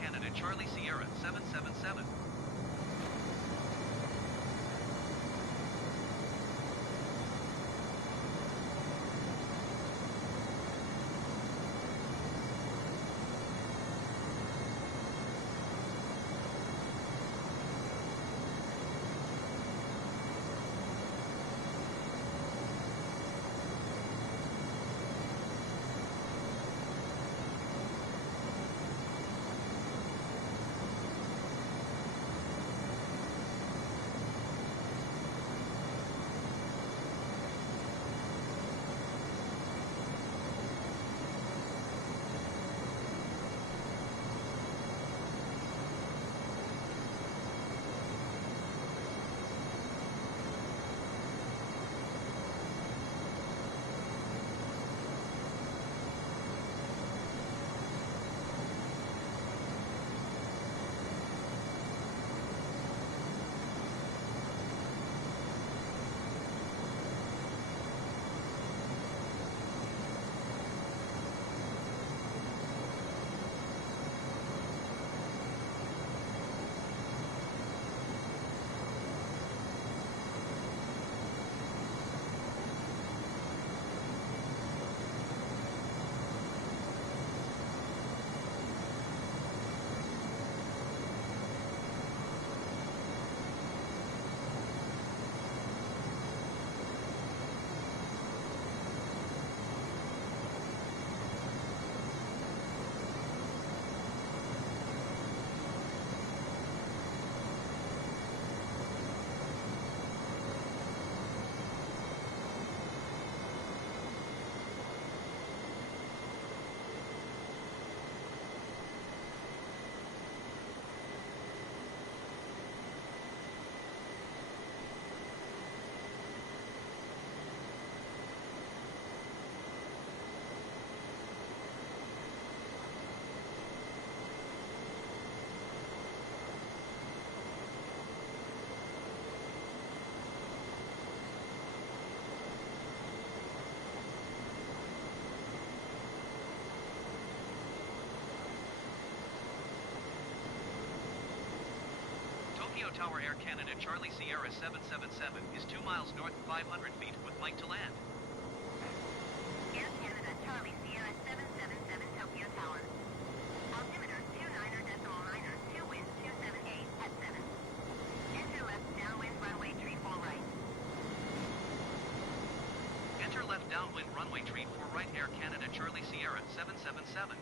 Canada Charlie Sierra 777. Tokyo Tower Air Canada Charlie Sierra 777 is 2 miles north, 500 feet, with light to land. Air Canada Charlie Sierra 777 Tokyo Tower. Altimeter 29er, 2 wind 278 at 7. Enter left downwind runway tree 4 right. Enter left downwind runway tree 4 right Air Canada Charlie Sierra 777.